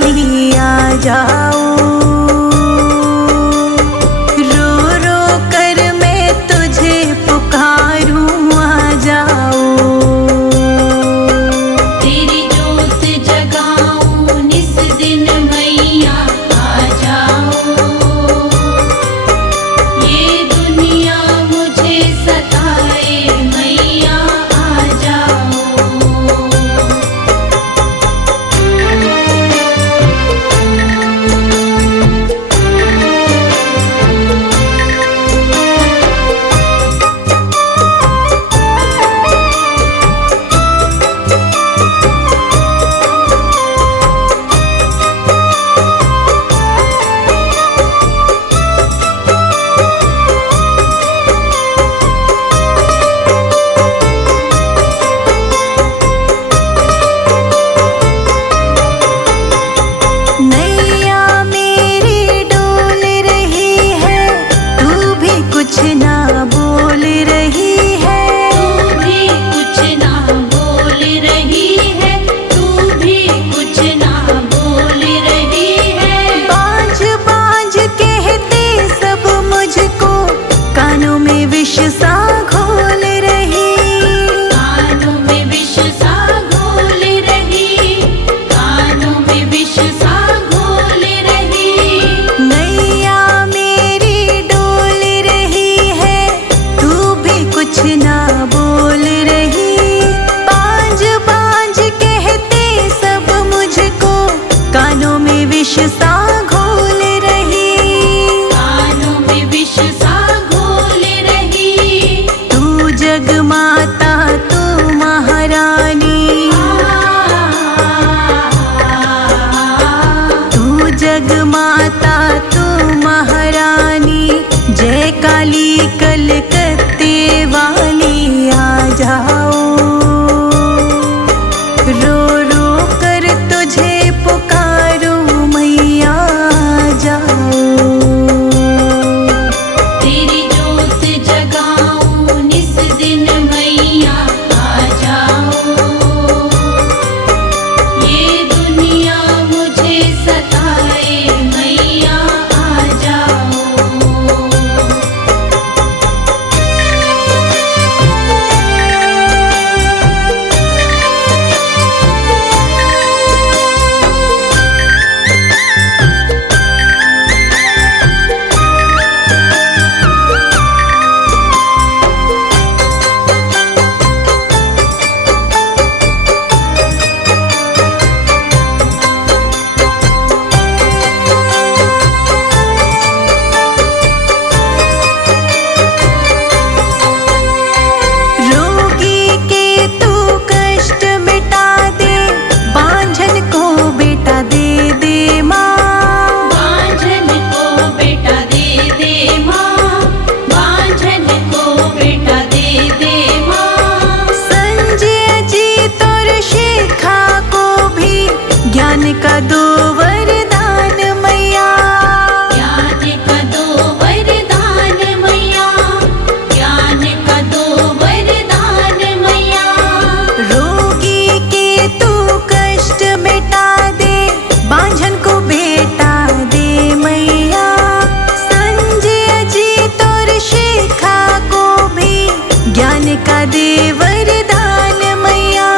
वाली आ जाओ। रो रो कर मैं तुझे पुकारूं, आ जाओ। तेरी जोत जगाऊं निस दिन मैया, आ जाओ। ये दुनिया मुझे सताए मैया, आ जाओ। नैया मेरी डोल रही है, तू भी कुछ ना बोल रही है। तू भी कुछ ना बोल रही है, तू भी कुछ ना बोल रही है। बाँझ बाँझ कहते सब मुझको, कानों में विष सा घोल रही। कानों में विष सा घोल रही, कानों में विष सा घोल रही। नैया मेरी डोल रही है, तू भी कुछ ना बोल रही। बाँझ बाँझ कहते सब मुझको, कानों में विष सा घोल रही। कानों में विष सा घोल रही। तू जगमाता तू महारानी, तू जगमाता तू महारानी। जय काली कलकत्ते वाली आ जाओ। रो रो कर तुझे पुकारूं मैया, आ जाओ। तेरी जोत जगाऊं निस दिन मैया, आ जाओ। ये दुनिया मुझे सताए मैया, आ जाओ। रोगी के तू कष्ट मिटा दे, बांझन को बेटा दे दे माँ। बांझन को बेटा दे दे माँ, बांझन को बेटा दे दे माँ। संजय जी तोर शिखा को भी ज्ञान का दो वरदान मैया। ज्ञान का दो वरदान मैया, ज्ञान का दो वरदान मैया। रोगी के तू कष्ट मिटा दे, बांझन को बेटा दे मैया। संजय जी तोर शिखा को भी ज्ञान का दे वरदान मैया।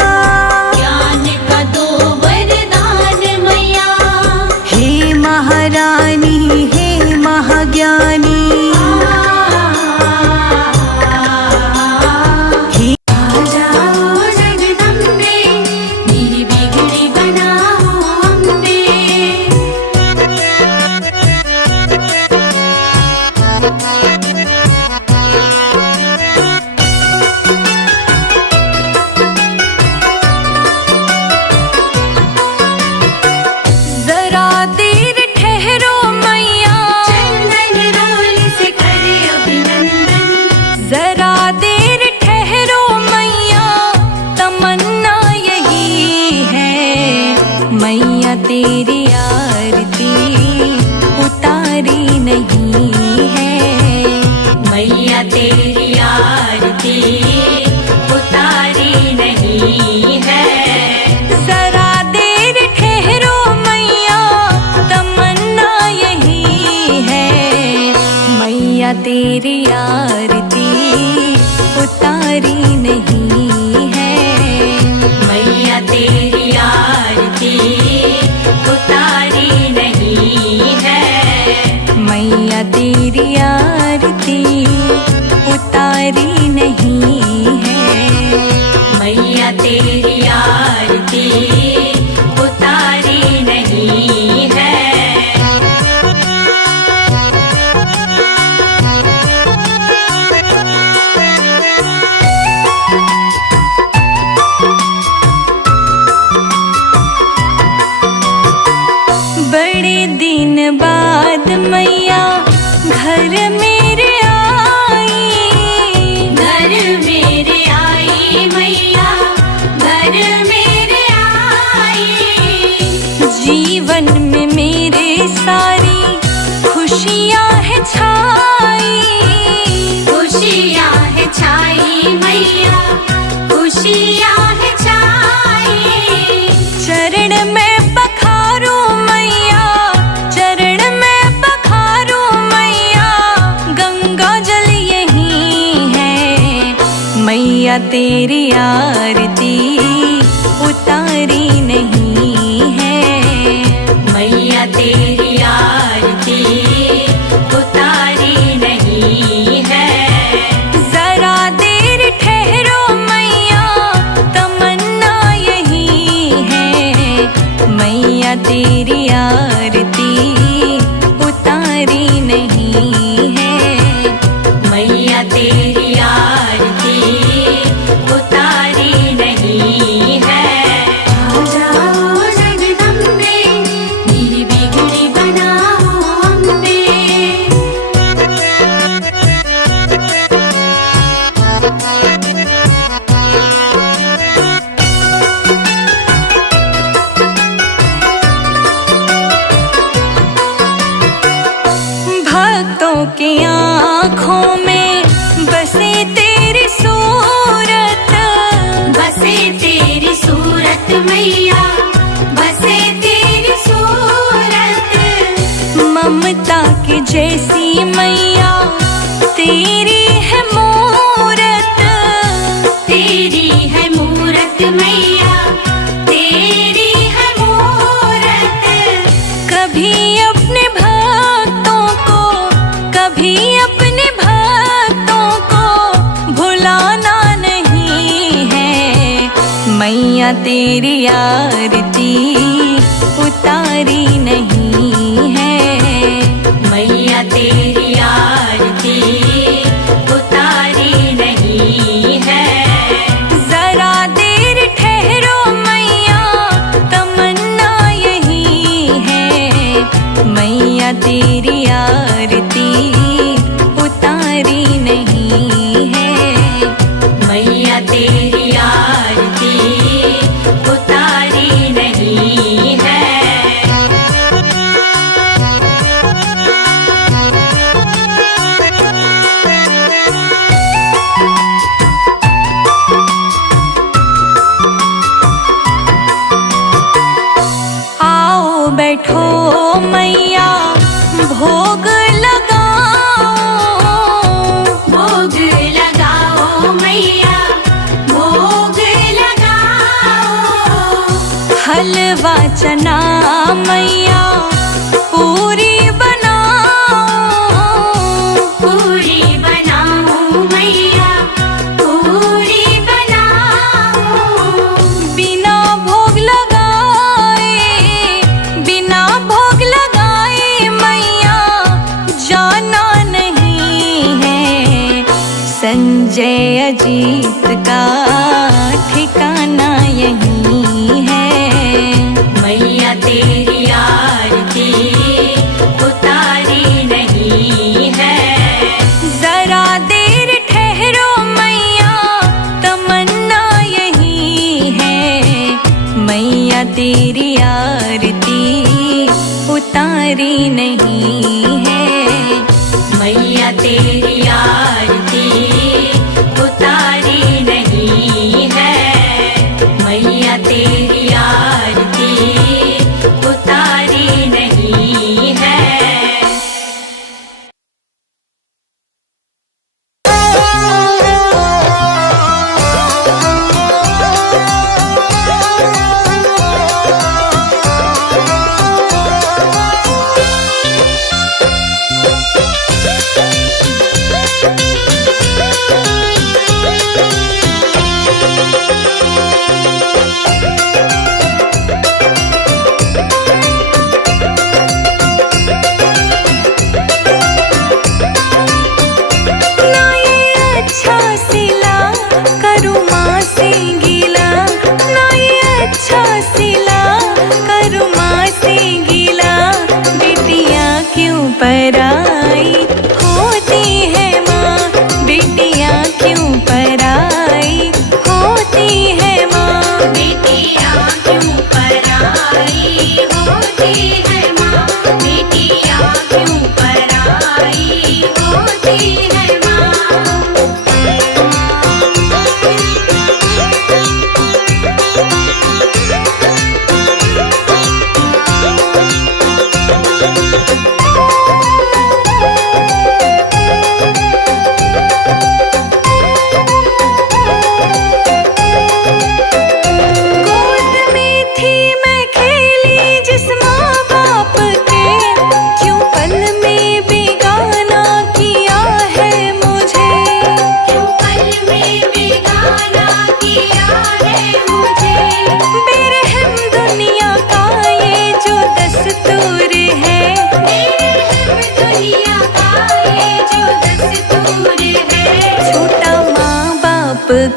ज्ञान का दो वरदान मैया। तेरी आरती उतारी नहीं है। मैया तेरी आरती उतारी नहीं है। मैया तेरी आरती उतारी नहीं है। मैया तेरी आरती उतारी नहीं है। बड़े दिन बाद मैया घर मेरे आई। घर मेरे आई मैया, घर मेरे आई। जीवन में मेरे सारी खुशियाँ है छाई। खुशियाँ है छाई मैया, खुशियाँ है छाई। चरण में पखारू मैया, चरण में पखारू मैया, गंगा जल यही है। मैया तेरी आरती उतारी नहीं है। मैया तेरी आरती उतारी नहीं है। जरा देर ठहरो मैया, तमन्ना यही है। मैया तेरी आरती उतारी नहीं है। मैया तेरी आरती उतारी नहीं है। आ जाओ जगदम्बे, मेरी बिगड़ी बनाओ अम्बे। भक्तों की आँखों में बसे तेरी सूरत। बसे तेरी सूरत मैया, बसे तेरी सूरत। ममता की जैसी मैया तेरी है मूरत। तेरी है मूरत मैया, तेरी है मूरत। कभी अपने भक्तों को, कभी अपने भक्तों को भुलाना नहीं है। मैया तेरी आरती उतारी नहीं है। मैया तेरी आरती उतारी नहीं है। जरा देर ठहरो मैया, तमन्ना यही है। मैया तेरी आरती उतारी नहीं है। मैया तेरी आरती उतारी नहीं है। आओ बैठो मैया भोग लगाओ। भोग लगाओ मैया, भोग लगाओ। हलवा चना मैया पूरी बनाओ। पूरी बनाओ मैया, पूरी बनाओ। बिना भोग लगाए, बिना भोग लगाए मैया जाना नहीं है। संजय अजीत का ठिकाना यही है। मैया तेरी आरती उतारी नहीं है। जरा देर ठहरो मैया, तमन्ना यही है। मैया तेरी आरती उतारी नहीं है। मैया तेरी आरती उतारी नहीं है। मैया तेरी आरती उतारी नहीं है।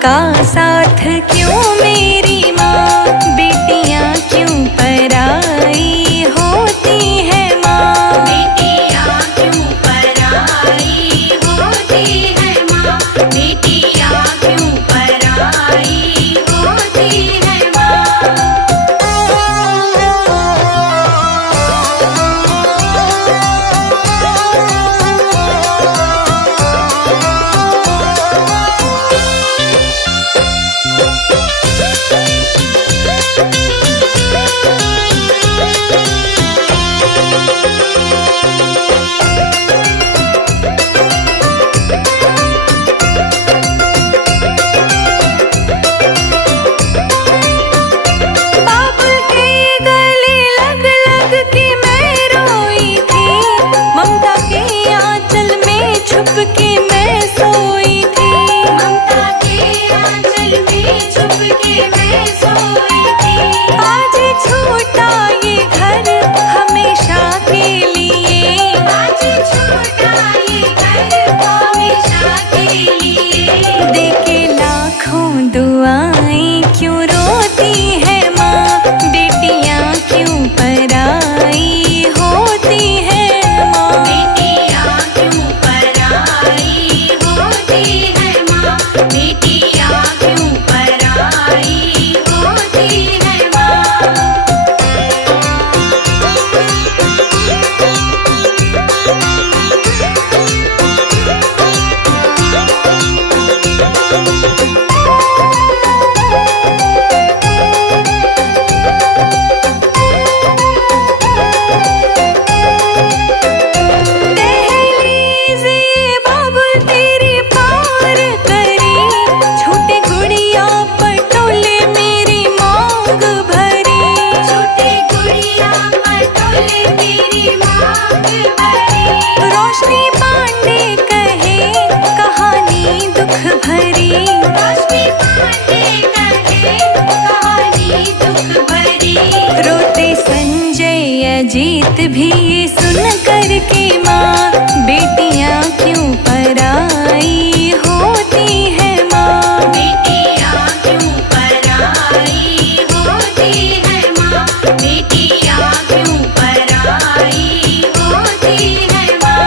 का साथ क्यों मेरी माँ, बेटियाँ क्यों पराई होती है माँ। बेटियाँ क्यों पराई होती है माँ, बेटियाँ क्यों पराई होती है माँ। बाबुल के गले लग लग के मैं रोई थी, ममता के आंचल में छुप के मैं सोई थी। ममता के आंचल में छुप के मैं सोई थी। आज छूटा ये घर हमेशा के लिए, आज छूटा ये घर हमेशा के लिए। देके लाखों दुआएं क्यों रोती है माँ, बेटियाँ क्यों पराई होती है माँ। बेटियाँ क्यों पराई होती है माँ, बेटियाँ क्यों पराई होती है माँ। दहलीज़ ये बाबुल तेरी पार करी, छोटे गुड़िया पटोले मेरी मांग भरी। छोटे गुड़िया पटोले मेरी मांग भरी। रोशनी पांडे कहे कहानी दुख भरी, रोशनी पांडे कहे कहानी दुख भरी। रोते संजय अजीत भी ये सुन कर के माँ, बेटियाँ क्यों पराई होती है माँ। बेटियाँ क्यों पराई होती है माँ, बेटियाँ क्यों पराई होती है माँ।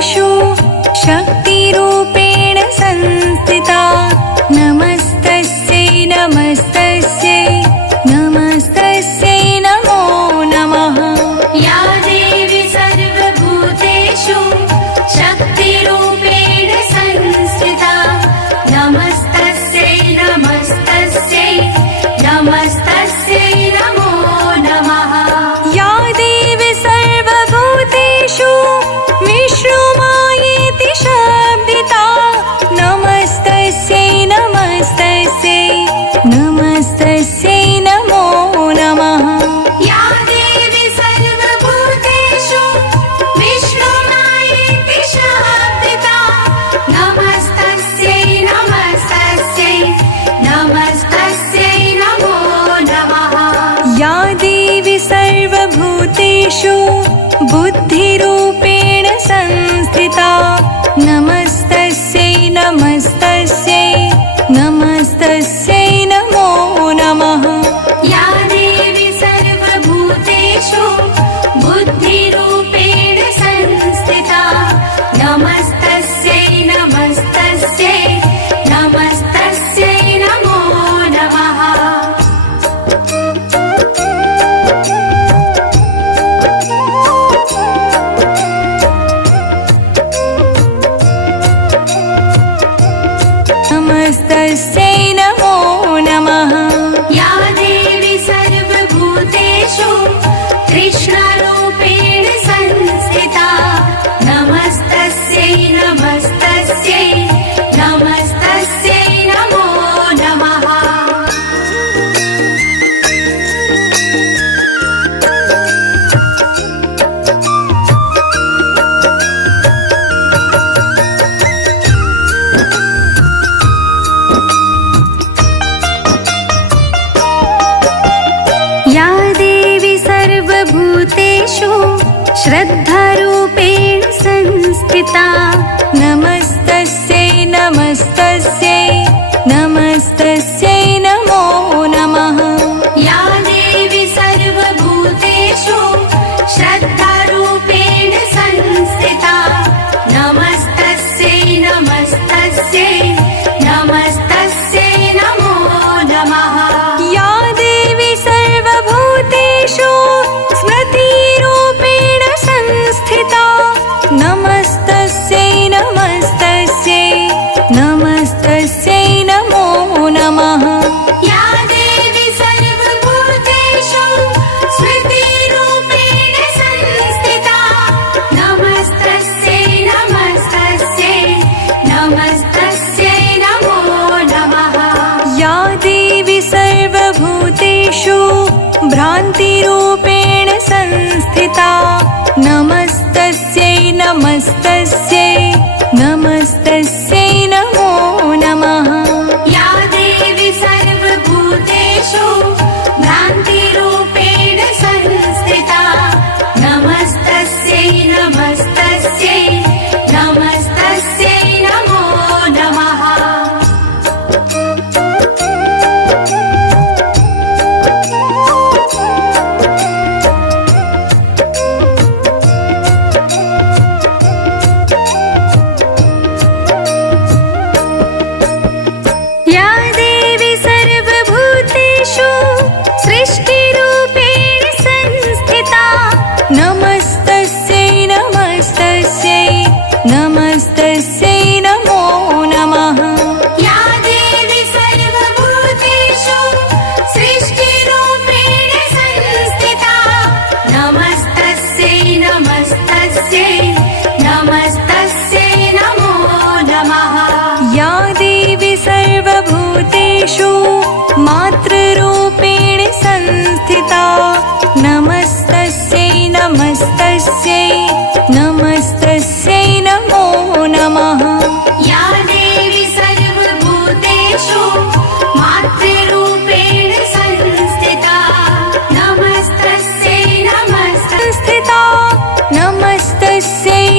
सर्वभूतेषु शक्तिरूपेण संस्थिता नमस्तस्यै नमस्तस्यै नमस्तस्यै नमो नमः। या देवी सर्वभूतेषु शक्तिरूपेण संस्थिता नमस्तस्यै नमस्तस्यै नमस्तस्यै नमो नमः। या देवी सर्वभूतेषु विष्णुमायेति शब्दिता नमस्तस्यै नमस्तस्यै नमस्तस्यै नमो नमः। या देवी सर्वभूतेषु विष्णुमायेति शब्दिता नमस्तस्यै नमस्तस्यै नमस्तस्यै नमो नमः। या देवी सर्वभूतेषु बुद्धिरूपेण संस्थिता नमस्तस्यै नमस्तस्यै नमस्तस्यै नमो नमः। या देवी सर्वभूतेषु बुद्धिरूपेण संस्थिता नमस्तस्यै नमस्तस्यै नमस्तस्यै नमो नमः। नमस्तस्यै नमो नमः। या देवी सर्वभूतेषु कृष्णरूपेण संस्थिता नमस्तस्यै नमस्तस्यै नमस्तस्यै नमो नमः। या देवी सर्वभूतेषु श्रद्धारूपेण संस्थिता नमस्तस्यै नमस्तस्यै नमस्तस्यै नमो नमः। या देवी सर्वभूतेषु श्रद्धारूपेण संस्थिता नमस्तस्यै नमस्तस्यै नमस्तस्यै नमो नमः। या देवी सर्वभूतेषु स्मृतिरूपेण संस्थिता नमस्तस्यै नमस्तस्यै नमस्तस्यै नमो नमः। या देवी सर्वभूतेषु स्मृतिरूपेण संस्थिता नमस्तस्यै नमस्तस्यै नमस्तस्यै नमो नमः। या देवी सर्वभूतेषु भ्रान्तिरूपेण संस्थिता नमस्तस्यै नमस्तस्यै नमस्तस्यै नमो नमः। या देवी सर्वभूतेषु भ्रान्तिरूपेण संस्थिता नमस्तस्यै नमस्तस्यै नमस्तस्यै नमो नमः। या देवी सर्वभूतेषु सृष्टिरूपेण संस्थिता नमस्तस्यै नमस्तस्यै नमस्तस्यै नमो नमः। या देवी सर्वभूतेषु सृष्टिरूपेण संस्थिता नमस्तस्यै नमस्तस्यै नमस्तस्यै नमो नमः। या देवी सर्वभूतेषु मातृरूपेण संस्थिता नमस्तस्यै नमस्तस्यै नमस्तस्यै नमो नमः। या देवी सर्वभूतेषु मातृरूपेण संस्थिता नमस्तस्यै नमस्तस्यै संस्थिता नमस्तस्यै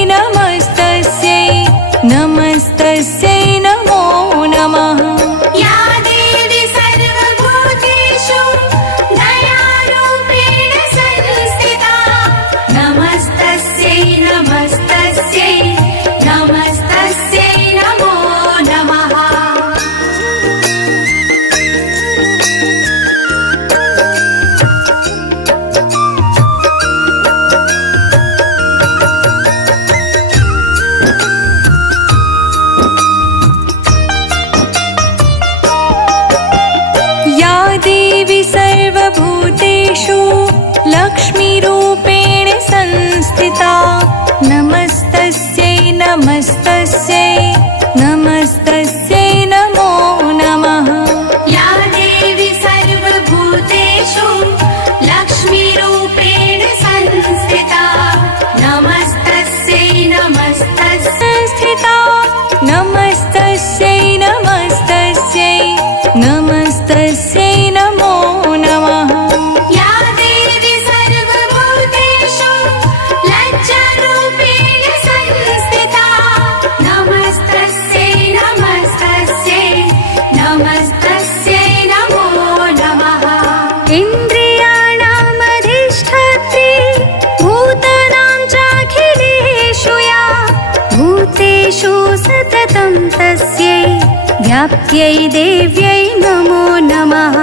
व्याप्त्यै देव्यै नमो नमः।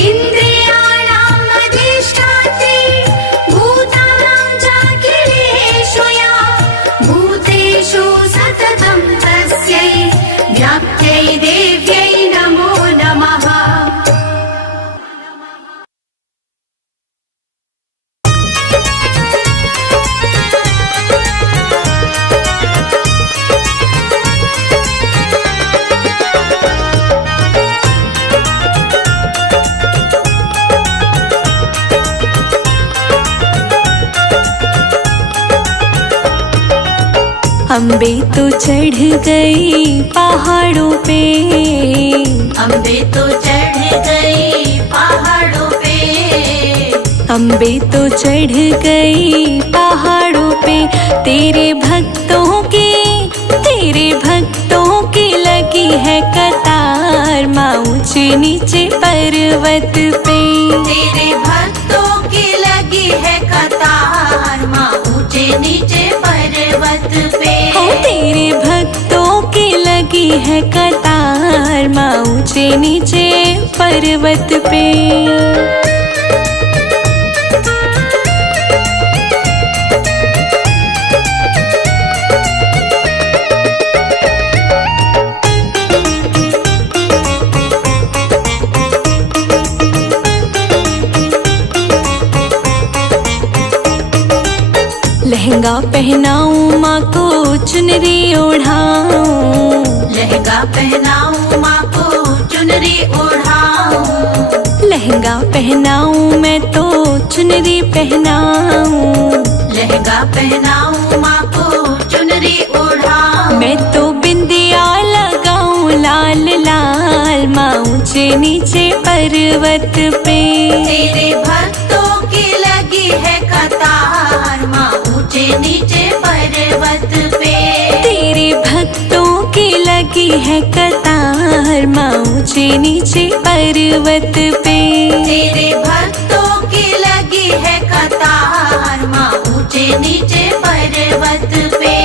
इन्द्रियाणां अधिष्ठात्री भूतानां चाखिलेषु या भूतेषु सततं तस्यै व्याप्त्यै देव्यै नमो नमः। अम्बे तो चढ़ गई पहाड़ों पे, अम्बे तो चढ़ गई पहाड़ों पे, अम्बे तो चढ़ गई पहाड़ों पे। तेरे भक्तों की लगी है कतार माँ ऊंचे नीचे पर्वत पे। तेरे भक्तों की लगी है कतार माँ ऊंचे नीचे पर्वत पे। तेरे भक्तों की लगी है कतार माँ ऊंचे नीचे पर्वत पे। लहंगा पहनाऊं माँ को चुनरी ओढ़ाऊं, लहंगा पहनाऊं माँ को चुनरी ओढ़ाऊं, लहंगा पहनाऊं मैं तो चुनरी पहनाऊं, लहंगा पहनाऊं माँ को चुनरी ओढ़ाऊं। मैं तो बिंदिया लगाऊं लाल लाल माँ ऊंचे नीचे पर्वत पे। तेरे भक्तों की लगी है कतार माँ ऊंचे नीचे पर्वत पे। तेरे भक्तों की लगी है कतार माँ ऊंचे नीचे पर्वत पे। तेरे भक्तों की लगी है कतार माँ ऊंचे नीचे पर्वत पे।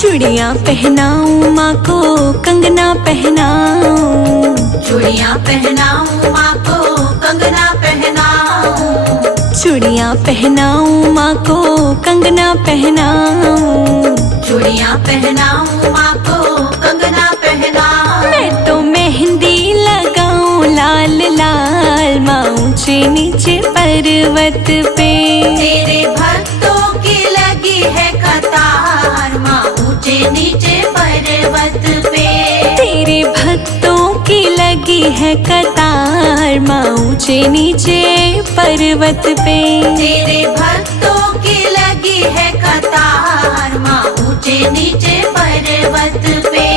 चूड़ियाँ पहनाऊं माँ को कंगना पहनाऊं, चूड़ियाँ पहनाऊं माँ को कंगना पहनाऊं, चूड़ियाँ पहनाऊं माँ को कंगना पहनाऊं, चूड़ियाँ पहनाऊं माँ को कंगना पहनाऊं। मैं तो मेहंदी लगाऊं लाल लाल माँ ऊंचे नीचे पर्वत पे। तेरे भक्तों की लगी है कतार माँ ऊंचे नीचे पर्वत पे। तेरे भक्तों की लगी है कतार माँ ऊंचे नीचे पर्वत पे। तेरे भक्तों की लगी है कतार माँ ऊंचे नीचे पर्वत पे।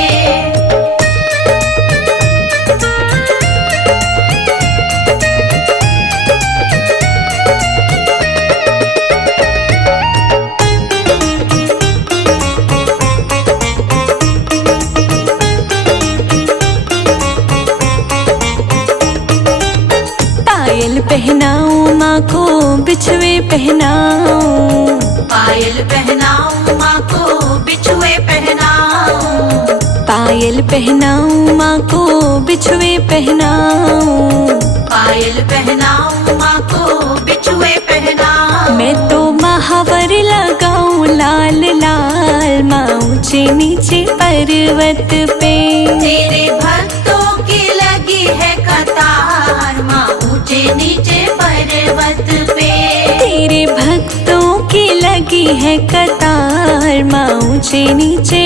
पायल पहनाऊं माँ को बिछुए पहनाऊं, पायल पहनाऊं माँ को बिछुए पहनाऊं, पायल पहनाऊं माँ को बिछुए पहनाऊं, पायल पहनाऊं माँ को बिछुए पहनाऊं। मैं तो महावर लगाऊं लाल लाल माँ ऊंचे नीचे पर्वत पे। तेरे भक्तों की लगी है कतार माँ ऊंचे नीचे पर्वत पे। तेरे भक्तों की लगी है कतार माँ ऊंचे नीचे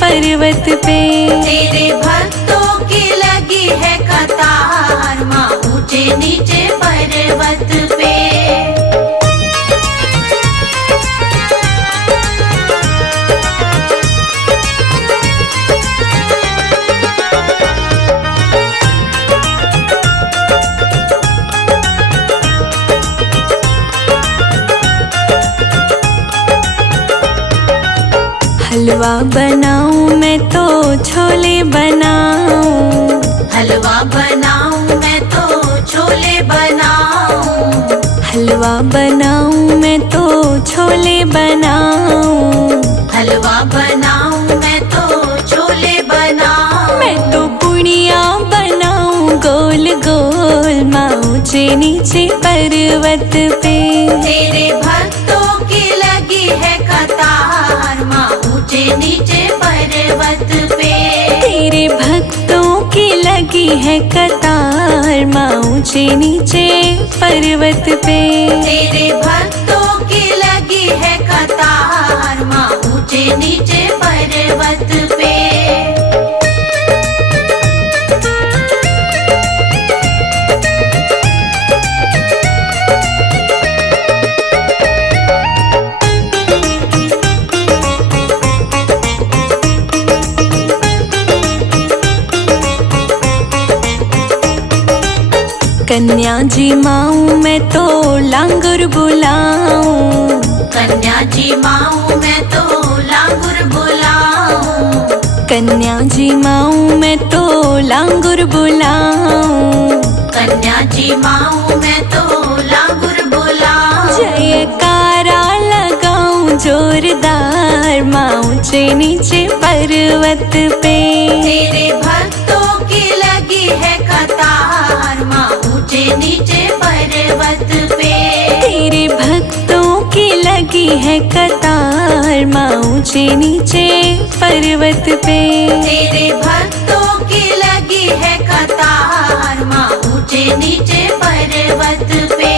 पर्वत पे। तेरे भक्तों की लगी है कतार माँ ऊंचे नीचे पर्वत पे। हलवा बनाऊं मैं तो छोले बनाऊं, हलवा बनाऊं मैं तो छोले बनाऊं, हलवा बनाऊं मैं तो छोले बनाऊं, हलवा बनाऊं मैं तो छोले बनाऊं। मैं तो पुड़िया बनाऊं गोल गोल माँ ऊंचे नीचे पर्वत पे। तेरे भक्तों की लगी है कतार माँ ऊंचे नीचे पर्वत पे। तेरे भक्तों की लगी है कतार माँ ऊंचे नीचे पर्वत पे। तेरे भक्तों की लगी है कतार माँ ऊंचे नीचे पर्वत पे। कन्या जी माऊं मैं तो लांगुर बुलाऊं, कन्या जी माऊं मैं तो लांगुर बुलाऊं, कन्या जी माऊं मैं तो लांगुर बुलाऊं, कन्या जी माऊं मैं तो लांगुर बुलाऊं। जयकारा लगाऊं जोरदार माँ ऊंचे नीचे पर्वत पे। तेरे भक्तों की लगी है कतार माँ ऊंचे नीचे पर्वत पे। तेरे भक्तों की लगी है कतार माँ ऊंचे नीचे पर्वत पे। तेरे भक्तों की लगी है कतार माँ ऊंचे नीचे पर्वत पे।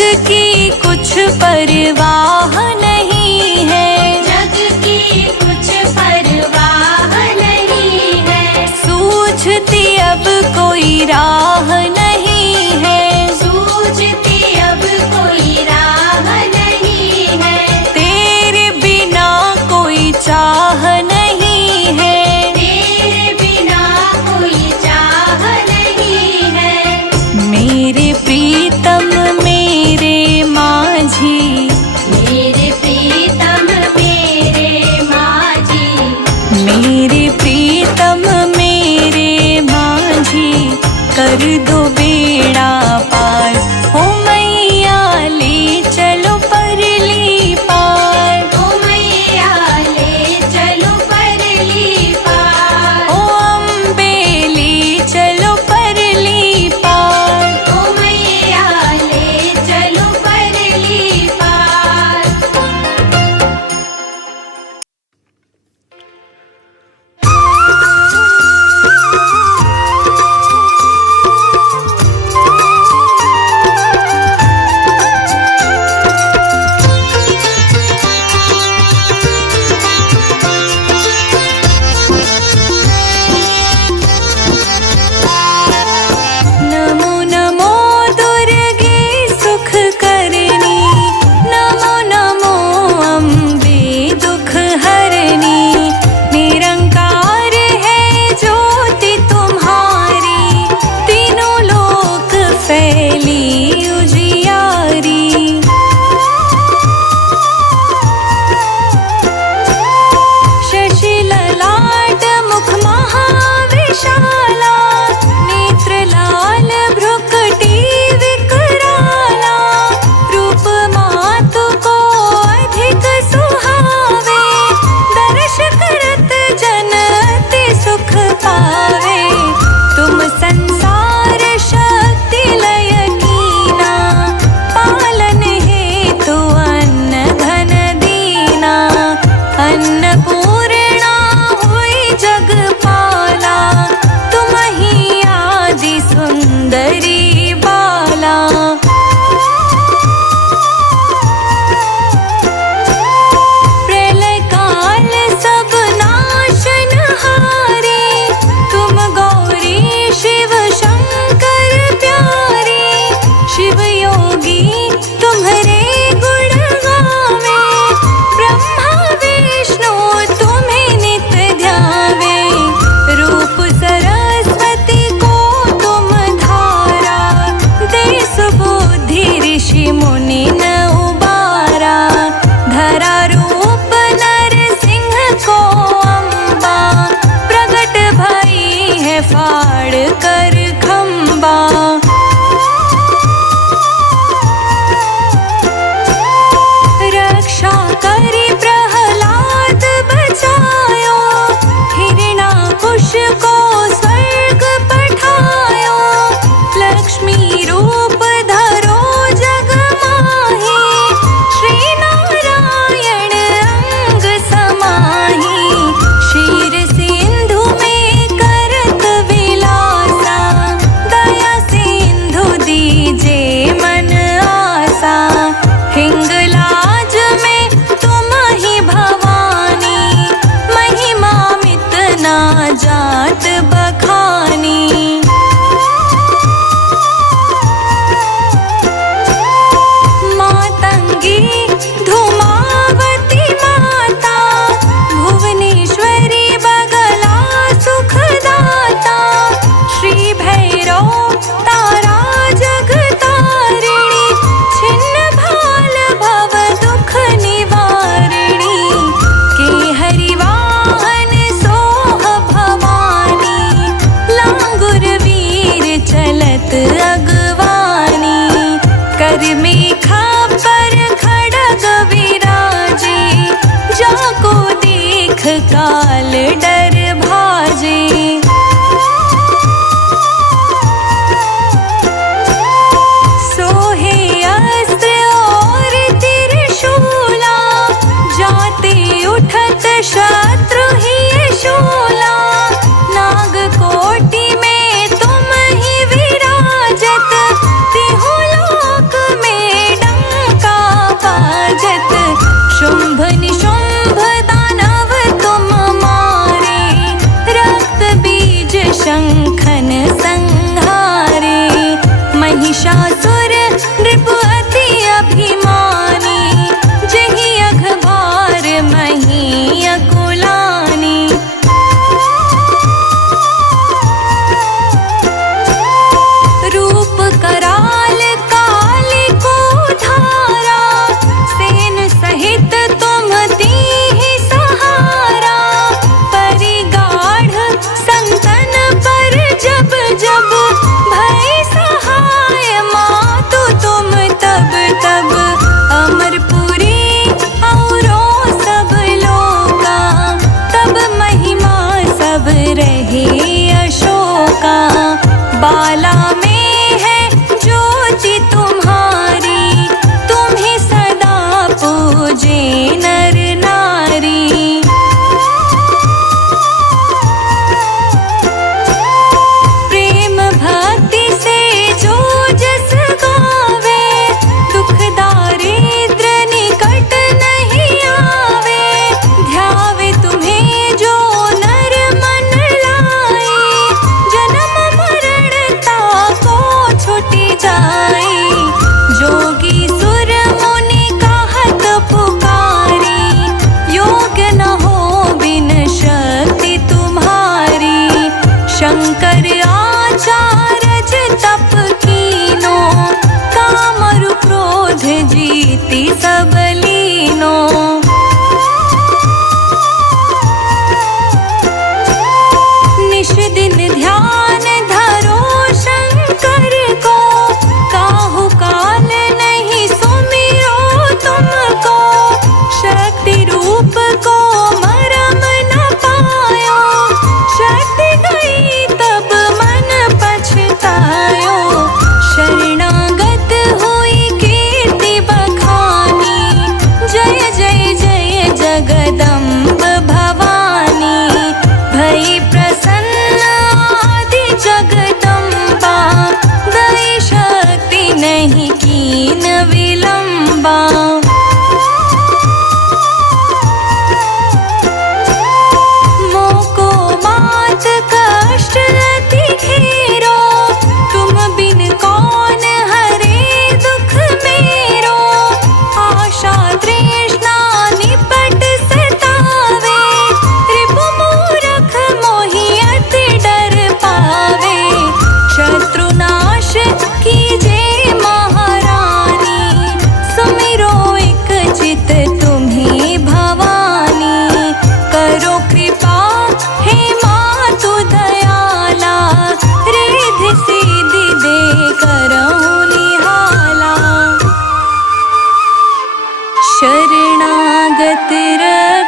जग की कुछ परवाह नहीं है, जग की कुछ परवाह नहीं है। सूझती अब कोई राह नहीं है, सूझती अब कोई राह नहीं है। तेरे बिना कोई चाह नहीं है, तेरे बिना कोई चाह नहीं है। मेरे प्रीतम मेरे माझी, मेरे प्रीतम मेरे माझी, मेरे प्रीतम मेरे माझी, कर दो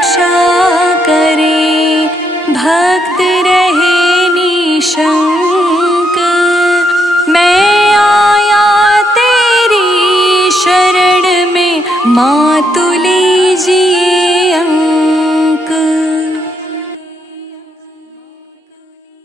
रक्षा करे, भक्त रहे निशंक। मैं आया तेरी शरण में, माँ तू लीजिए